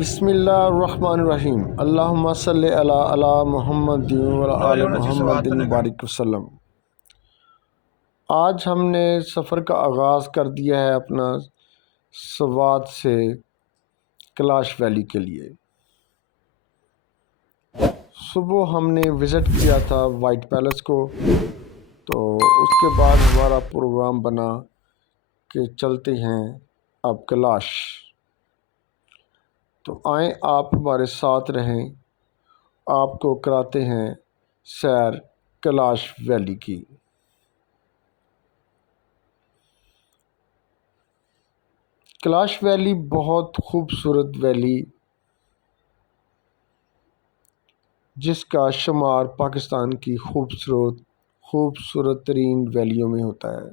बिस्मिल्लाहिर्रहमानिर्रहीम। अल्लाहुम्मा सल्लि अला मुहम्मदिन व अला आलि मुहम्मदिन बारिक वसल्लम। आज हमने सफ़र का आगाज़ कर दिया है अपना सवात से कैलाश वैली के लिए। सुबह हमने विज़िट किया था वाइट पैलेस को, तो उसके बाद हमारा प्रोग्राम बना कि चलते हैं अब कैलाश। तो आए आप हमारे साथ रहें, आपको कराते हैं सैर कैलाश वैली की। कैलाश वैली बहुत खूबसूरत वैली, जिसका शुमार पाकिस्तान की खूबसूरत तरीन वैलियों में होता है।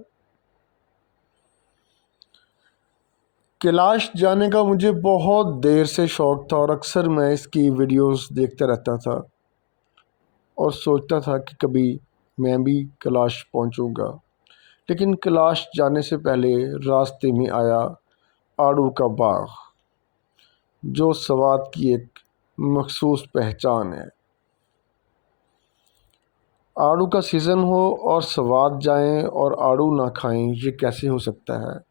कैलाश जाने का मुझे बहुत देर से शौक़ था और अक्सर मैं इसकी वीडियोस देखता रहता था और सोचता था कि कभी मैं भी कैलाश पहुंचूंगा। लेकिन कैलाश जाने से पहले रास्ते में आया आड़ू का बाग, जो सवात की एक मखसूस पहचान है। आड़ू का सीज़न हो और सवात जाएं और आड़ू ना खाएं, ये कैसे हो सकता है।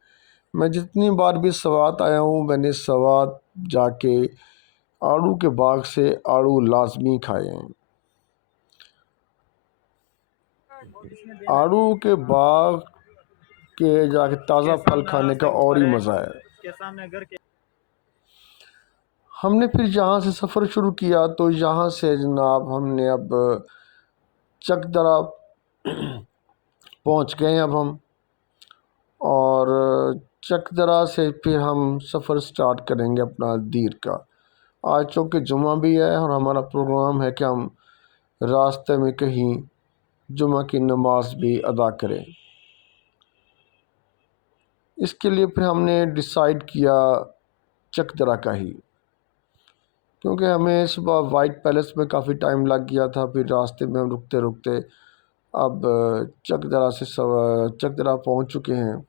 मैं जितनी बार भी सवात आया हूँ, मैंने सवात जाके आड़ू के बाग से आड़ू लाजमी खाए हैं। आड़ू के बाग के जाके ताज़ा फल खाने का और ही मज़ा है। हमने फिर यहाँ से सफ़र शुरू किया, तो यहाँ से जनाब हमने अब चकदरा पहुँच गए अब हम, और चकदरा से फिर हम सफ़र स्टार्ट करेंगे अपना दीर का। आज चूँकि जुमा भी है और हमारा प्रोग्राम है कि हम रास्ते में कहीं जुमा की नमाज भी अदा करें। इसके लिए फिर हमने डिसाइड किया चकदरा का ही, क्योंकि हमें सुबह वाइट पैलेस में काफ़ी टाइम लग गया था। फिर रास्ते में हम रुकते रुकते अब चकदरा पहुंच चुके हैं।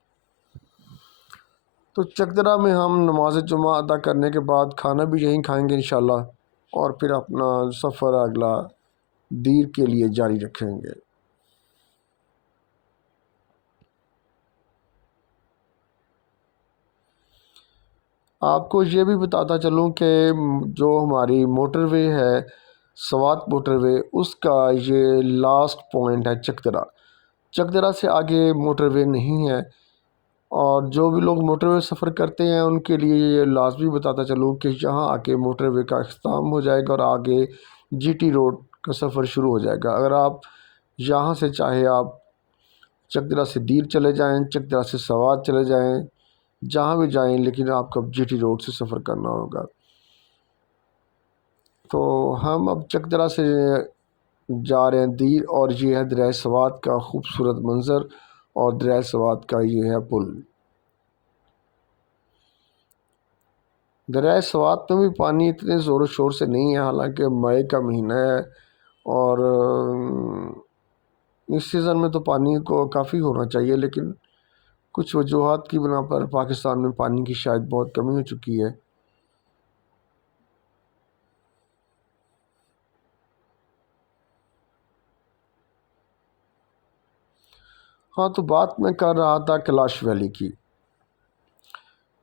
तो चकदरा में हम नमाज जुमा अदा करने के बाद खाना भी यहीं खाएंगे इंशाल्लाह, और फिर अपना सफ़र अगला दीर के लिए जारी रखेंगे। आपको ये भी बताता चलूँ कि जो हमारी मोटरवे है, सवात मोटरवे, उसका ये लास्ट पॉइंट है चकदरा। चकदरा से आगे मोटरवे नहीं है, और जो भी लोग मोटरवे सफ़र करते हैं उनके लिए ये लाजमी बताता चलूँ कि यहाँ आके मोटरवे का अख्ताम हो जाएगा और आगे जीटी रोड का सफ़र शुरू हो जाएगा। अगर आप यहाँ से चाहे आप चकदरा से दीर चले जाएं, चकदरा से सवात चले जाएं, जहाँ भी जाएं, लेकिन आपको अब जीटी रोड से सफ़र करना होगा। तो हम अब चकदरा से जा रहे हैं दीर, और ये है दरिया सवात का खूबसूरत मंज़र, और दरिया सवात का ये है पुल। दरिया सवात में भी पानी इतने ज़ोर शोर से नहीं है, हालांकि मई का महीना है और इस सीज़न में तो पानी को काफ़ी होना चाहिए, लेकिन कुछ वजूहात की बिना पर पाकिस्तान में पानी की शायद बहुत कमी हो चुकी है। हाँ, तो बात मैं कर रहा था कैलाश वैली की।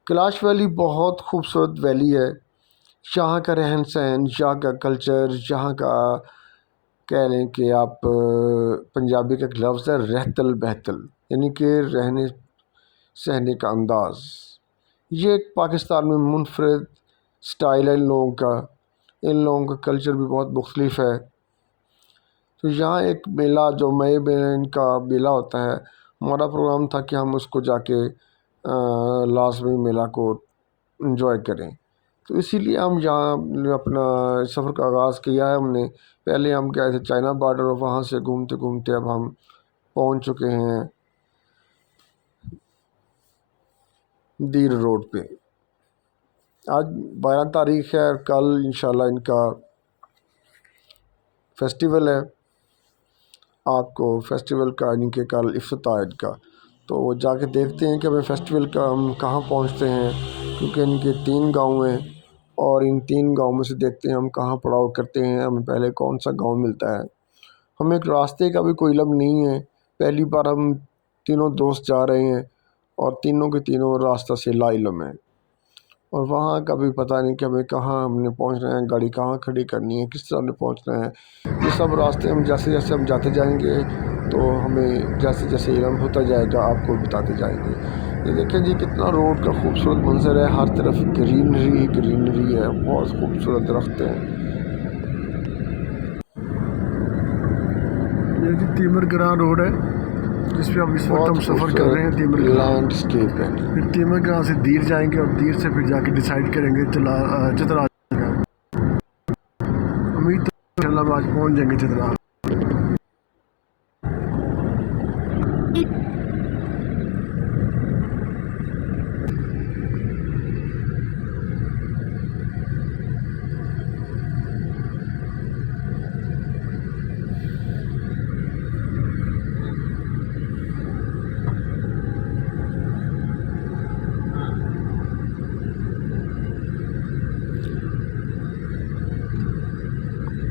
कैलाश वैली बहुत खूबसूरत वैली है। यहाँ का रहन सहन, यहाँ का कल्चर, यहाँ का कह लें कि आप पंजाबी का एक लफ्ज़ है रहतल बहतल, यानी कि रहने सहने का अंदाज़। ये एक पाकिस्तान में मुनफरद स्टाइल है इन लोगों का। इन लोगों का कल्चर भी बहुत मुख्तलिफ है। तो यहाँ एक मेला, जो मई में इनका मेला होता है, हमारा प्रोग्राम था कि हम उसको जाके लाजमी मेला को एंजॉय करें। तो इसीलिए हम यहाँ अपना सफ़र का आगाज़ किया है हमने। पहले हम गए थे चाइना बॉर्डर, और वहाँ से घूमते घूमते अब हम पहुँच चुके हैं दीर रोड पे। आज 12 तारीख़ है, कल इंशाल्लाह इनका फेस्टिवल है। आपको फेस्टिवल का यानी कि कल इफ्तिताह है इनका, तो वो जाके देखते हैं कि हमें फेस्टिवल का हम कहाँ पहुँचते हैं, क्योंकि इनके 3 गांव हैं। और इन 3 गाँव में से देखते हैं हम कहाँ पड़ाव करते हैं, हमें पहले कौन सा गाँव मिलता है। हमें एक रास्ते का भी कोई इल्म नहीं है, पहली बार हम तीनों दोस्त जा रहे हैं और तीनों के तीनों रास्ता से लाइलम है और वहाँ का भी पता नहीं कि हमें कहाँ हमने पहुँचना है, गाड़ी कहाँ खड़ी करनी है, किस तरह हमने पहुँचना है। ये सब रास्ते हम जैसे जैसे हम जाते जाएंगे तो हमें जैसे जैसे इल्म होता जाएगा आपको बताते जाएंगे। ये देखें जी कितना रोड का खूबसूरत मंजर है, हर तरफ ग्रीनरी ही ग्रीनरी है, बहुत खूबसूरत दरख्त हैं। ये जी तीमरगरां रोड है जिस पे अब इस वक्त हम सफ़र कर रहे हैं। तीमरगरां लैंडस्केप है। फिर तीमरगरां से दीर जाएंगे और दीर से फिर जाके डिसाइड करेंगे चित्राल का। उम्मीद तो इंशाल्लाह आज पहुंच जाएंगे चित्राल।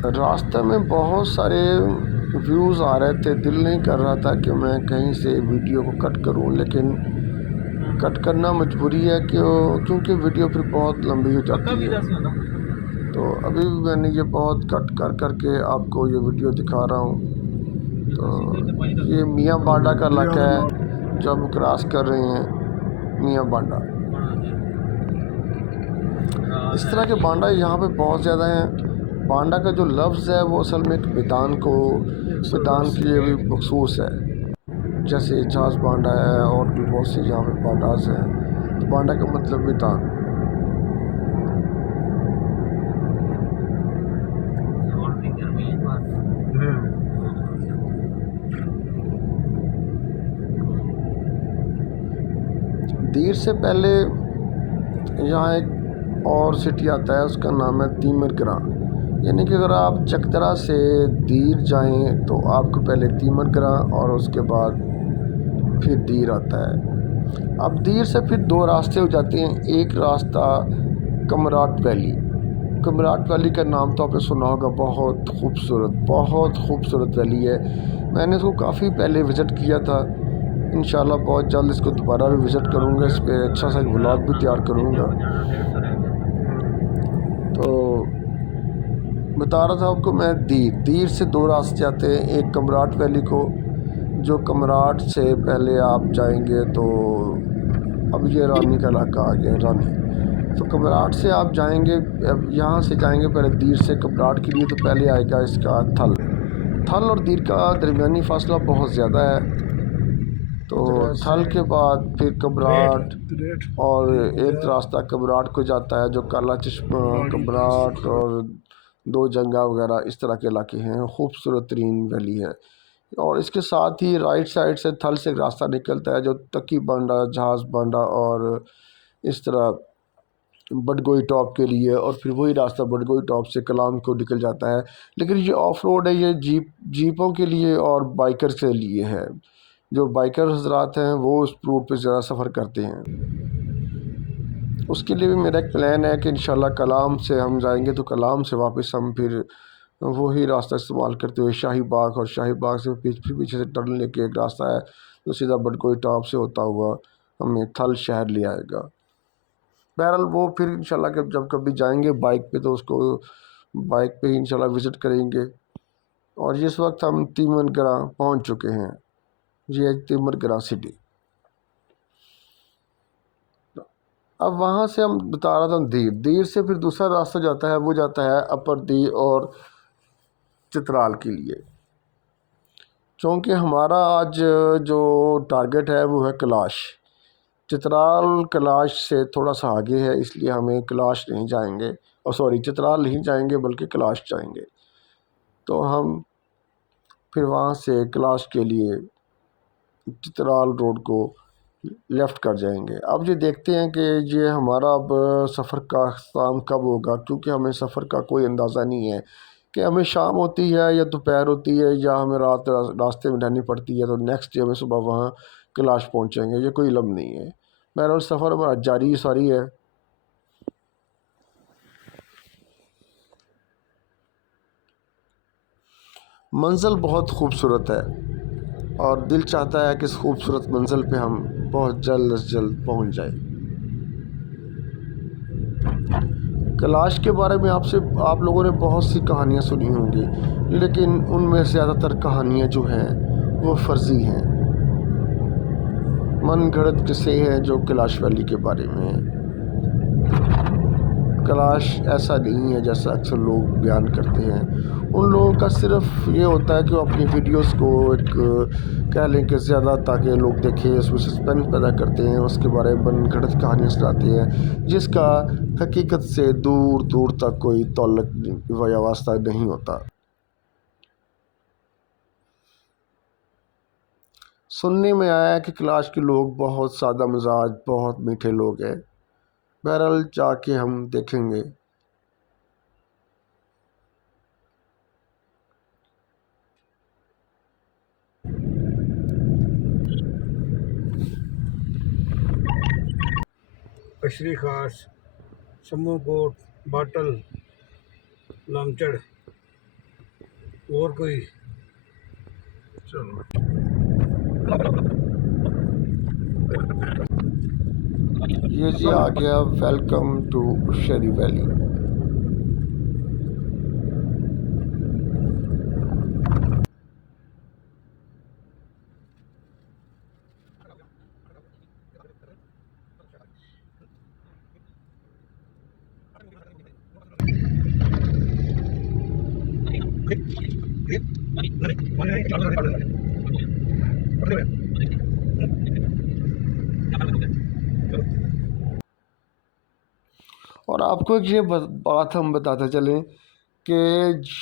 रास्ते में बहुत सारे व्यूज़ आ रहे थे, दिल नहीं कर रहा था कि मैं कहीं से वीडियो को कट करूं, लेकिन कट करना मजबूरी है क्योंकि वीडियो फिर बहुत लंबी हो जाती है। तो अभी भी मैंने ये बहुत कट कर करके आपको ये वीडियो दिखा रहा हूँ। तो ये मियाँ बांडा का इलाका है जो हम क्रॉस कर रहे हैं, मियाँ बांडा। इस तरह के बांडा यहाँ पे बहुत ज़्यादा हैं। बांडा का जो लफ्ज़ है वो असल में एक मैदान के लिए भी मखसूस है, जैसे जहाज़ बांडा है और भी बहुत से यहाँ पे बांडास हैं। तो बांडा का मतलब मैदान। दीर से पहले यहाँ एक और सिटी आता है, उसका नाम है तीमरगरां। यानी कि अगर आप चकदरा से दीर जाएं तो आपको पहले तीमरगरां और उसके बाद फिर दीर आता है। अब दीर से फिर 2 रास्ते हो जाते हैं। एक रास्ता कमराट वैली का नाम तो आपने सुना होगा, बहुत खूबसूरत वैली है। मैंने इसको काफ़ी पहले विज़िट किया था, इंशाल्लाह बहुत जल्द इसको दोबारा भी विज़िट करूँगा, इस पर अच्छा सा एक व्लॉग भी तैयार करूँगा। तो बता रहा था आपको मैं, दीर से 2 रास्ते जाते हैं। एक कमराट वैली को, जो कमराट से पहले आप जाएंगे तो अब ये रानी का इलाका आ गया, रानी। तो कमराट से आप जाएंगे, अब यहाँ से जाएंगे पहले दीर से कमराट के लिए, तो पहले आएगा इसका थल और दीर का दरमियानी फासला बहुत ज़्यादा है। तो थल के बाद फिर कमराट और एक रास्ता कमराट को जाता है जो काला चश्मा, कमराट और 2 जंगा वगैरह इस तरह के इलाके हैं। खूबसूरत तरीन वैली है। और इसके साथ ही राइट साइड से थल से एक रास्ता निकलता है जो तकी बांडा, जहाज़ बांडा और इस तरह बडगोई टॉप के लिए, और फिर वही रास्ता बडगोई टॉप से कलाम को निकल जाता है। लेकिन ये ऑफ रोड है, ये जीपों के लिए और बाइकर के लिए है। जो बाइकर हजरात हैं वो उस रूट पे ज़्यादा सफ़र करते हैं। उसके लिए भी मेरा एक प्लान है कि इंशाल्लाह कलाम से हम जाएंगे तो कलाम से वापस हम फिर वही रास्ता इस्तेमाल करते हुए शाही बाग, और शाही बाग से फिर पीछे से टर्न लेके एक रास्ता है जो सीधा बडगोई टॉप से होता हुआ हमें थल शहर ले आएगा। बहरहाल वो फिर इंशाल्लाह जब कभी जाएंगे बाइक पे तो उसको बाइक पे ही इंशाल्लाह विज़िट करेंगे। और इस वक्त हम तीमरगरां पहुंच चुके हैं। ये है तीमरगरां सिटी। अब वहाँ से हम बता रहा था दीर से फिर दूसरा रास्ता जाता है, वो जाता है अपर दी और चित्राल के लिए। क्योंकि हमारा आज जो टारगेट है वो है कैलाश। चित्राल कैलाश से थोड़ा सा आगे है, इसलिए हमें कैलाश नहीं जाएंगे, और सॉरी चित्राल नहीं जाएंगे बल्कि कैलाश जाएंगे। तो हम फिर वहाँ से कैलाश के लिए चित्राल रोड को लेफ़्ट कर जाएंगे। अब ये देखते हैं कि ये हमारा अब सफ़र का शाम कब होगा, क्योंकि हमें सफ़र का कोई अंदाज़ा नहीं है कि हमें शाम होती है या दोपहर होती है या हमें रात रास्ते में रहनी पड़ती है, तो नेक्स्ट डे हमें सुबह वहाँ कैलाश पहुँचेंगे, ये कोई इल्म नहीं है। बहरहाल सफ़र हमारा जारी सारी है। मंज़िल बहुत खूबसूरत है और दिल चाहता है कि इस खूबसूरत मंज़िल पे हम बहुत जल्द से जल्द पहुंच जाए। कैलाश के बारे में आप लोगों ने बहुत सी कहानियाँ सुनी होंगी, लेकिन उनमें ज़्यादातर कहानियाँ जो हैं वो फ़र्ज़ी हैं, मनगढ़ंत किस्से हैं जो कैलाश वैली के बारे में हैं। कैलाश ऐसा नहीं है जैसा अक्सर लोग बयान करते हैं। उन लोगों का सिर्फ ये होता है कि वो अपनी वीडियोस को एक कह लें कि ज़्यादा ताकि लोग देखें, उसमें सस्पेंस पैदा करते हैं, उसके बारे में मनगढ़ंत कहानियाँ सुनाते हैं जिसका हकीकत से दूर दूर तक कोई ताल्लुक या वास्ता नहीं होता। सुनने में आया है कि कैलाश के लोग बहुत सादा मिजाज, बहुत मीठे लोग हैं। बहरहाल जाके हम देखेंगे। कशरी खास, समूह कोट, बाटल, लामचड़ और कोई चलो ये जी आ गया वेलकम टू शेरी वैली। और आपको एक ये बात हम बताते चलें कि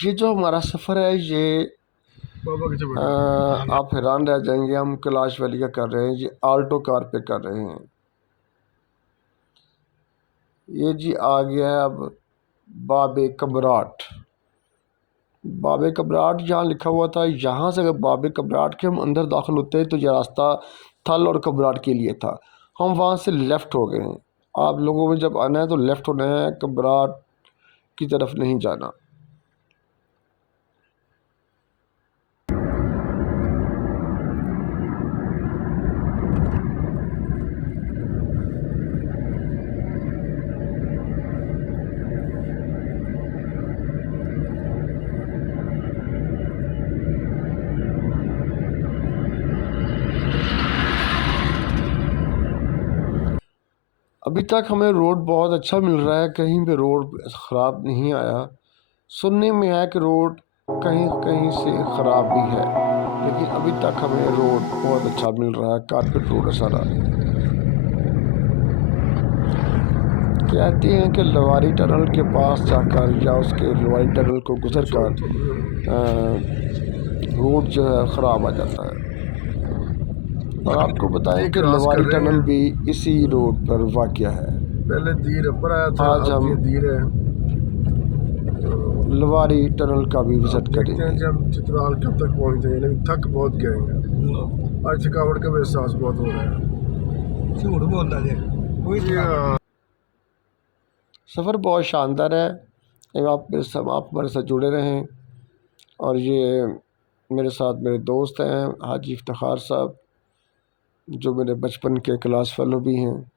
ये जो हमारा सफ़र है ये बाबा के चबड़ आप हैरान रह जाएंगे। हम कैलाश वैली का कर रहे हैं, ये आल्टो कार पे कर रहे हैं। ये जी आ गया है अब बाबे कबराट। बाबे कबराट जहाँ लिखा हुआ था, यहाँ से अगर बाबे कबराट के हम अंदर दाखिल होते हैं तो ये रास्ता थल और कबराट के लिए था। हम वहाँ से लेफ़्ट हो गए हैं। आप लोगों में जब आना है तो लेफ़्ट होना है, कबराट की तरफ नहीं जाना। अभी तक हमें रोड बहुत अच्छा मिल रहा है, कहीं पे रोड ख़राब नहीं आया। सुनने में आया कि रोड कहीं कहीं से ख़राब भी है, लेकिन अभी तक हमें रोड बहुत अच्छा मिल रहा है। कारपेट रोड है सारा। कहते हैं कि लवारी टनल के पास जाकर या उसके लवारी टनल को गुजर कर रोड जो है ख़राब आ जाता है। और आपको बताएं कि लवारी टनल भी इसी रोड पर वाक़या है। पहले दीर ऊपर आया था, आज अब हम ये दीर है। लवारी टनल का भी विज़िट देखते हैं करेंगे। जब चित्राल कब तक पहुँचते हैं, लेकिन थक बहुत गए हैं। आज थकावट का भी एहसास बहुत हो रहा है। झूठ बोलता है कोई सफ़र बहुत शानदार है। आप हमारे साथ जुड़े रहें। और ये मेरे साथ मेरे दोस्त हैं हाजी इफ्तिखार साहब, जो मेरे बचपन के क्लास फेलो भी हैं।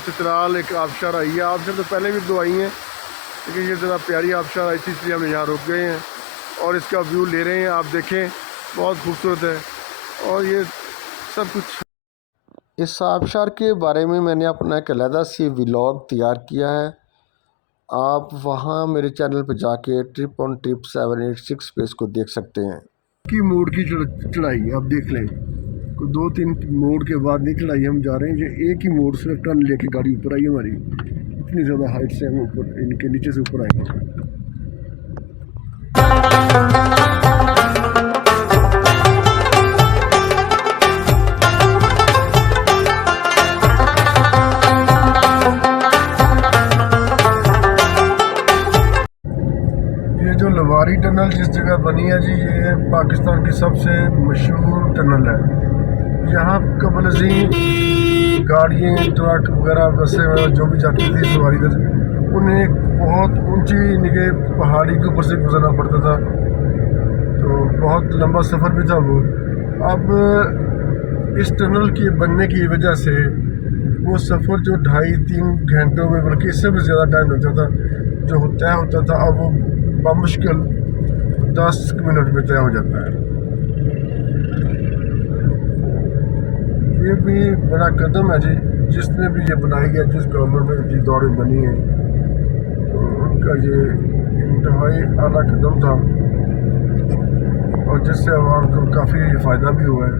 चित्राल एक आबशार आई है। आबशार तो पहले भी 2 आई हैं, लेकिन ये ज़रा प्यारी आबशार आई थी, इसलिए हम यहाँ रुक गए हैं और इसका व्यू ले रहे हैं। आप देखें, बहुत खूबसूरत है। और ये सब कुछ इस आबशार के बारे में मैंने अपना एक अलहदा सी व्लॉग तैयार किया है। आप वहाँ मेरे चैनल पर जाके ट्रिप ऑन ट्रिप 786 पे इसको देख सकते हैं। की मोड़ की चढ़ाई आप देख लें, 2-3 मोड़ के बाद नहीं चढ़ाई हम जा रहे हैं। ये एक ही मोड़ से टर्न लेके गाड़ी ऊपर आई हमारी। इतनी ज़्यादा हाइट से हम ऊपर, इनके नीचे से ऊपर आए। ये जो लवारी टनल जिस जगह बनी है जी, ये पाकिस्तान की सबसे मशहूर टनल है। यहाँ कबल अज़ीम गाड़ियाँ, ट्रक वगैरह, बसें वगैरह जो भी जाती थी सवारी दर, उन्हें बहुत ऊंची निके पहाड़ी के ऊपर से गुजरना पड़ता था, तो बहुत लंबा सफ़र भी था वो। अब इस टनल के बनने की वजह से वो सफ़र जो 2.5-3 घंटों में, बल्कि इससे भी ज़्यादा टाइम लगता था जो तय होता था, अब वो बामुश्किल 10 मिनट में तय हो जाता है। ये भी बड़ा कदम है जी, जिसने भी ये बनाई है, जिस गवर्नमेंट की दौर में बनी है, तो उनका ये इंतहाई आला कदम था और जिससे आवाम को काफ़ी फ़ायदा भी हुआ है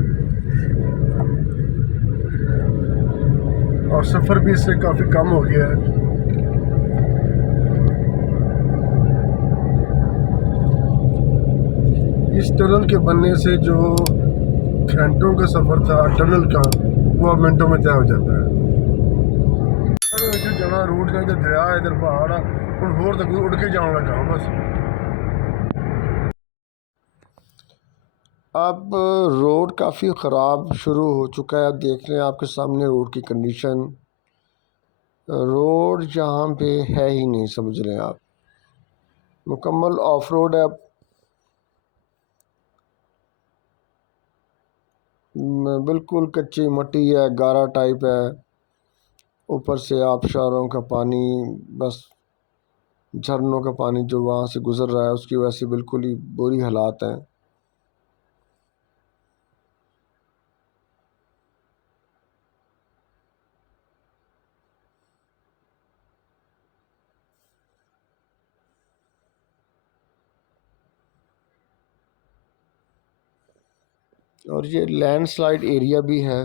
और सफ़र भी इससे काफ़ी कम हो गया है। इस टनल के बनने से जो घंटों का सफ़र था टनल का, वो अब मिनटों में तय हो जाता है। जाना रूट का, इधर दरिया है, इधर पहाड़ है, हम होर तक उड़ के जाने लगा बस। अब रोड काफ़ी ख़राब शुरू हो चुका है। देख रहे हैं आपके सामने रोड की कंडीशन। रोड यहाँ पे है ही नहीं, समझ रहे हैं आप, मुकम्मल ऑफ रोड है। बिल्कुल कच्ची मट्टी है, गारा टाइप है, ऊपर से आबशारों का पानी, बस झरनों का पानी जो वहाँ से गुज़र रहा है उसकी वजह से बिल्कुल ही बुरी हालात हैं। और ये लैंडस्लाइड एरिया भी है।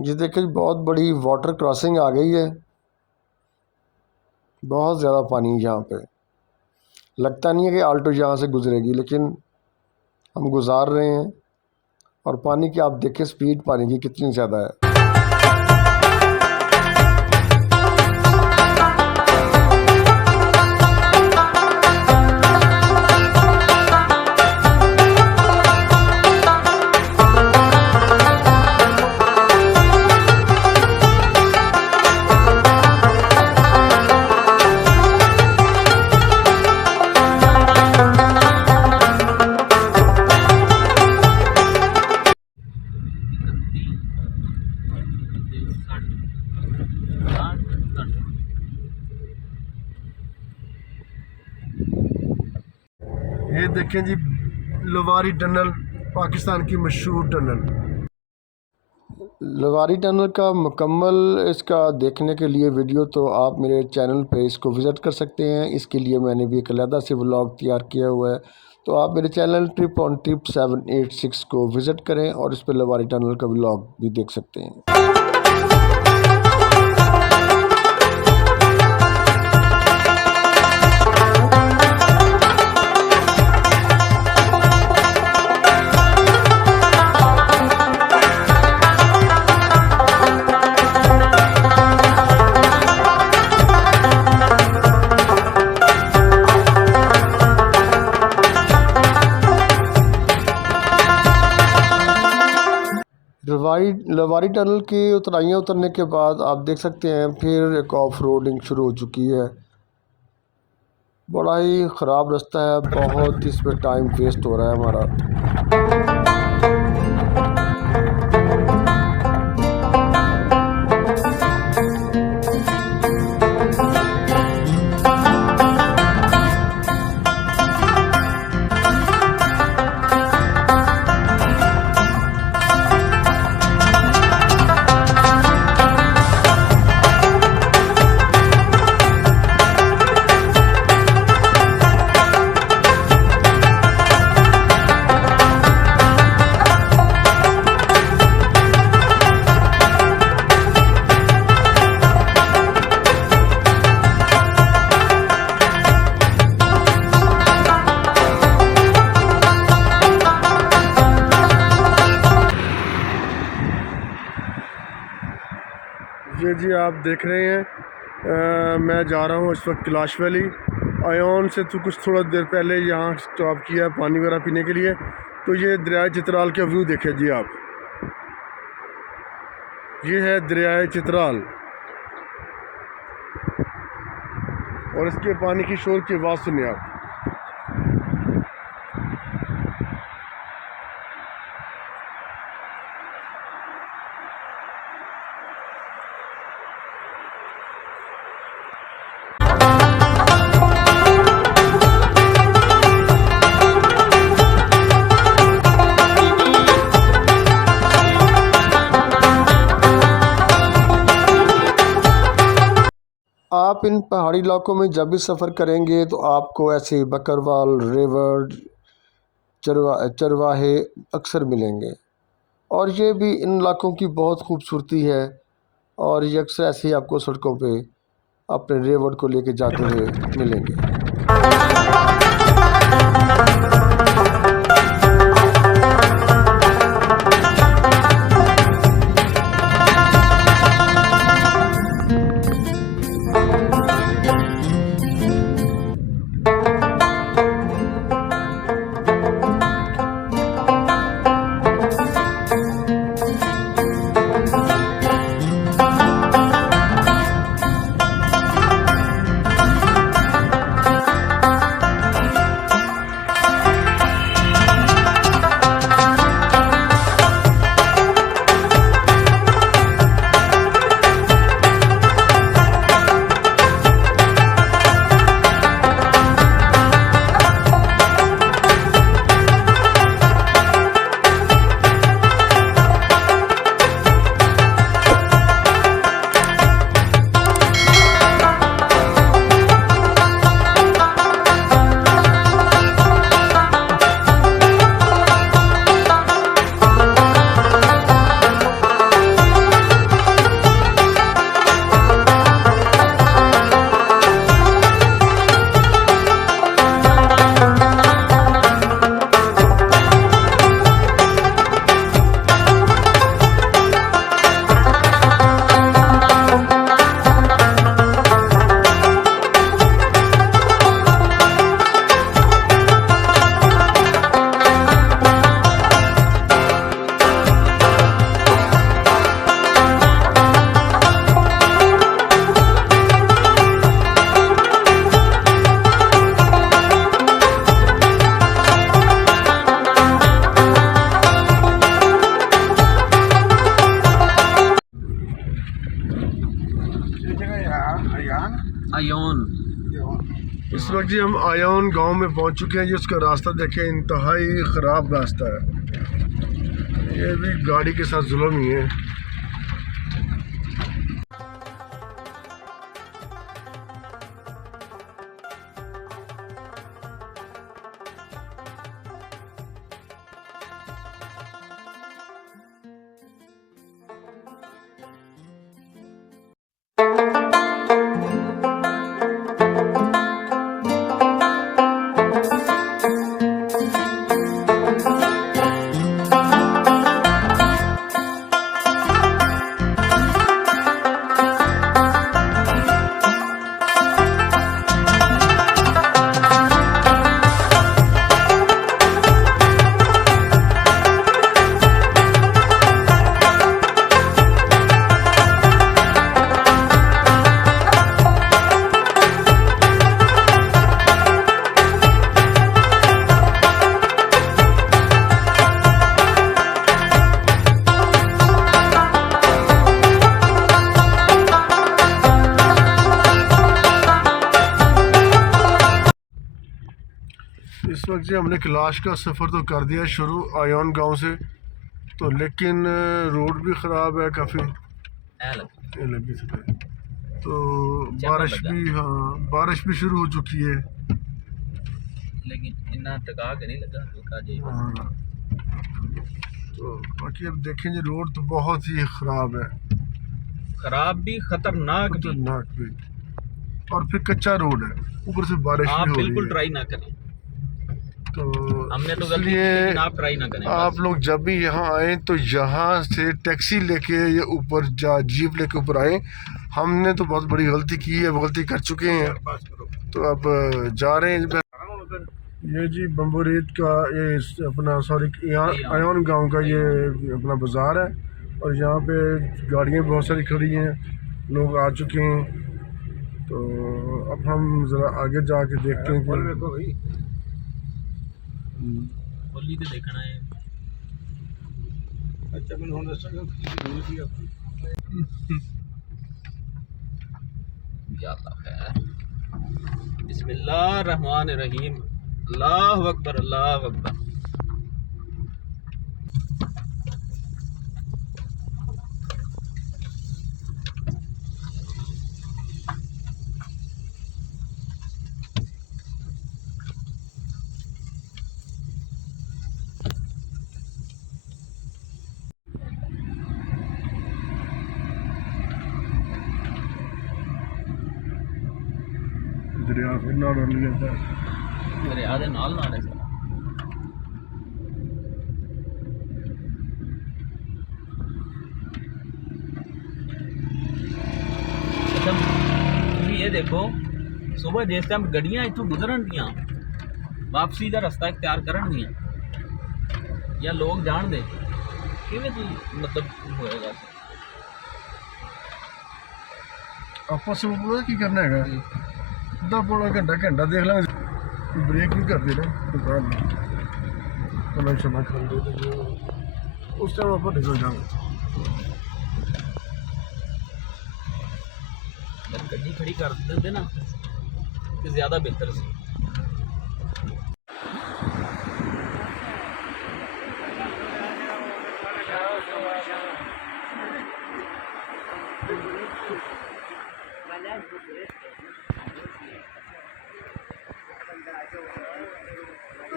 ये देखिए बहुत बड़ी वाटर क्रॉसिंग आ गई है, बहुत ज़्यादा पानी यहाँ पे। लगता नहीं है कि आल्टो यहाँ से गुजरेगी, लेकिन हम गुजार रहे हैं। और पानी की आप देखें स्पीड पानी की कितनी ज़्यादा है। ये देखें जी, लवारी टनल, पाकिस्तान की मशहूर टनल। लवारी टनल का मुकम्मल इसका देखने के लिए वीडियो तो आप मेरे चैनल पे इसको विज़िट कर सकते हैं। इसके लिए मैंने भी एक अलग से व्लॉग तैयार किया हुआ है, तो आप मेरे चैनल ट्रिप ऑन ट्रिप 786 को विज़िट करें और इस पर लवारी टनल का व्लॉग भी देख सकते हैं। लवारी टनल की उतराइयाँ उतरने के बाद आप देख सकते हैं फिर एक ऑफ रोडिंग शुरू हो चुकी है। बड़ा ही ख़राब रास्ता है, बहुत इस पर टाइम वेस्ट हो रहा है हमारा। ये जी आप देख रहे हैं मैं जा रहा हूँ इस वक्त कैलाश वैली। आयोन से तो कुछ थोड़ा देर पहले यहाँ स्टॉप किया है पानी वगैरह पीने के लिए। तो ये दरियाए चित्राल का व्यू देखें जी आप, ये है दरियाए चित्राल और इसके पानी की शोर की आवाज़ सुनिए आप। आप इन पहाड़ी इलाकों में जब भी सफ़र करेंगे तो आपको ऐसे बकरवाल, रिवर, चरवाहे अक्सर मिलेंगे और ये भी इन इलाकों की बहुत खूबसूरती है। और ये अक्सर ऐसे ही आपको सड़कों पे अपने रिवर को लेके जाते हुए मिलेंगे। आयोन। इस वक्त जी हम आयोन गांव में पहुंच चुके हैं। ये उसका रास्ता देखें, इंतहाई ख़राब रास्ता है। ये भी गाड़ी के साथ जुल्म ही है। इस वक्त जी हमने कैलाश का सफ़र तो कर दिया शुरू आयोन गांव से, तो लेकिन रोड भी ख़राब है काफ़ी, लगी तो बारिश भी, हाँ बारिश भी शुरू हो चुकी है, लेकिन इतना टका के नहीं लगा। हाँ। तो बाकी अब देखें जी रोड तो बहुत ही ख़राब है, खराब भी खतरनाक भी, और फिर कच्चा रोड है, ऊपर से बारिश भी हो रही है। बिल्कुल ट्राई ना करें। तो हमने तो गलती की, इसलिए लेकिन आप ट्राई ना करें आप बस। लोग जब भी यहाँ आए तो यहाँ से टैक्सी लेके या ऊपर जीप लेके ऊपर आए। हमने तो बहुत बड़ी गलती की है, गलती कर चुके हैं, तो अब जा रहे हैं। ये जी बम्बू रेत का ये अपना सॉरी आयोन गांव का ये अपना बाज़ार है, और यहाँ पे गाड़ियाँ बहुत सारी खड़ी हैं, लोग आ चुके हैं। तो अब हम ज़रा आगे जाके देखते हैं कि होली तो देखना है। अच्छा मैंने होने से या अल्लाह खैर। बिस्मिल्लाह रहमान रहीम। अल्लाह अकबर अल्लाह अकबर। दरिया फिर ना रल जाता है। मेरे आधे नाल ना रहे सारा। अच्छा तुम ये देखो, सुबह जिस टाइम गड्डियां इतों गुजरन दियां, वापसी का रास्ता इख्तियार करन दियां, या लोग जान दे किवें तू मतलब होएगा। आपस में पता की करना है, अद्धा पौना घंटा देख लेंगे, ब्रेक भी कर देना दुकान में, खाना शाना खा ले तो उस टाइम आप निकल जाएंगे। अगर गड्डी खड़ी कर देते ना तो ज़्यादा बेहतर सी।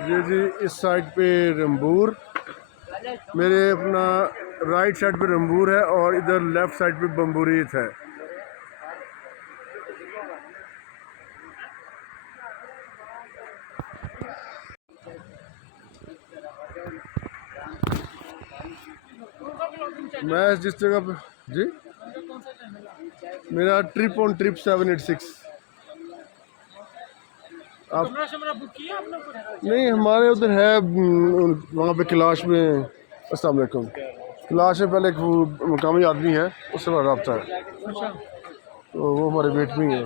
ये जी इस साइड पे रंबूर, मेरे अपना राइट साइड पे रंबूर है और इधर लेफ्ट साइड पे बम्बूरीत है। मैं जिस जगह पे जी, मेरा ट्रिप ऑन ट्रिप 786। आप नहीं, हमारे उधर है वहाँ पे कैलाश में। अस्सलाम वालेकुम। कैलाश में पहले एक वो मकामी आदमी है, उससे बड़ा रब्ता है, तो वो हमारे वेट में ही है।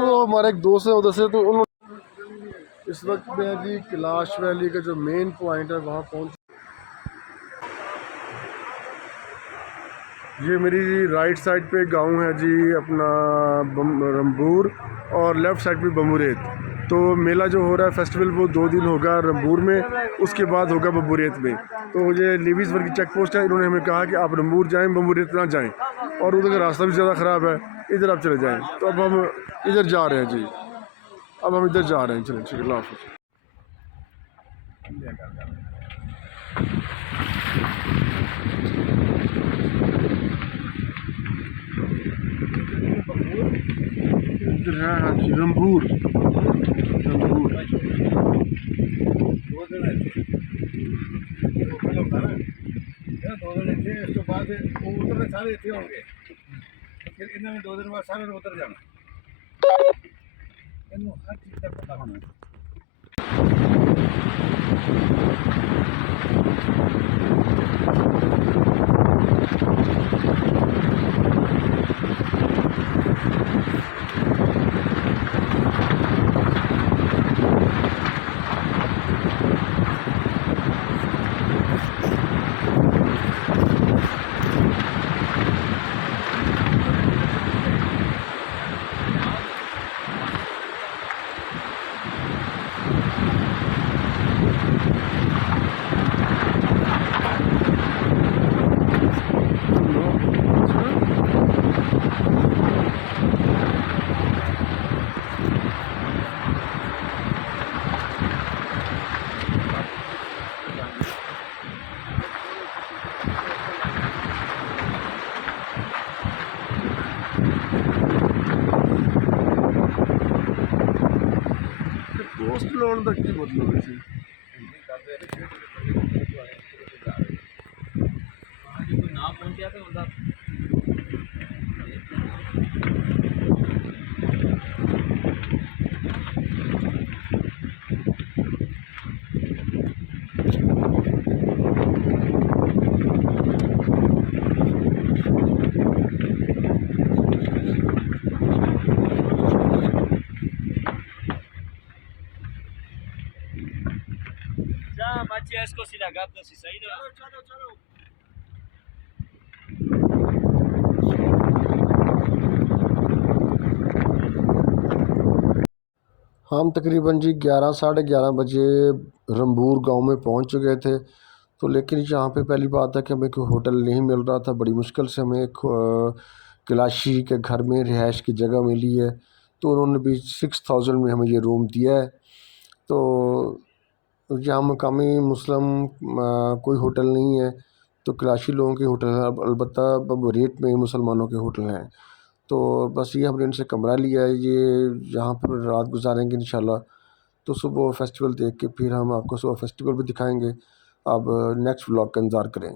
वो हमारे एक दोस्त है उधर से, तो उन्होंने इस वक्त में जी कैलाश वैली का जो मेन पॉइंट है वहाँ पहुँच। ये मेरी राइट साइड पे गांव है जी अपना रंबूर, और लेफ़्ट साइड पे बम्बूरेत। तो मेला जो हो रहा है फेस्टिवल वो 2 दिन होगा रंबूर में, उसके बाद होगा बम्बूरेत में। तो ये लेवीसवर की चेक पोस्ट है, इन्होंने हमें कहा कि आप रंबूर जाएं, बम्बूरेत ना जाएं, और उधर का रास्ता भी ज़्यादा ख़राब है, इधर आप चले जाएँ। तो अब हम इधर जा रहे हैं जी, अब हम इधर जा रहे हैं। चलें, ठीक है, अल्लाह हाफ़िज़। इधर है हाँ जी रंबूर, रंबूर। 2 दिन वो पहले होता ना, 2 दिन इतने, इसके बाद वो उतरने सारे इतने होंगे, फिर इन्होंने 2 दिन बाद सारे उतर जाना, इन्होंने हर चीज़ का पता होना। ਲਾਉਣ ਦਾ ਕੀ ਮਤਲਬ ਹੈ ਸੀ? हाँ जी, कोई ना पहुंचा तो बंदा जा बच्चे इसको सीधा कर दो सही ना। चलो चलो हम तकरीबन जी 11 साढ़े 11 बजे रंबूर गांव में पहुंच चुके थे। तो लेकिन यहाँ पे पहली बात है कि हमें कोई होटल नहीं मिल रहा था। बड़ी मुश्किल से हमें एक क्लाशी के घर में रिहाइश की जगह मिली है। तो उन्होंने भी 6000 में हमें ये रूम दिया है। तो यहाँ मकामी मुस्लिम कोई होटल नहीं है, तो क्लाशी लोगों के होटल हैं। अलबत्ता रेट में मुसलमानों के होटल हैं। तो बस ये हमने इनसे कमरा लिया है, ये यहाँ पर रात गुजारेंगे इंशाल्लाह। तो सुबह फेस्टिवल देख के फिर हम आपको सुबह फेस्टिवल भी दिखाएंगे। अब नेक्स्ट व्लॉग का इंतज़ार करें।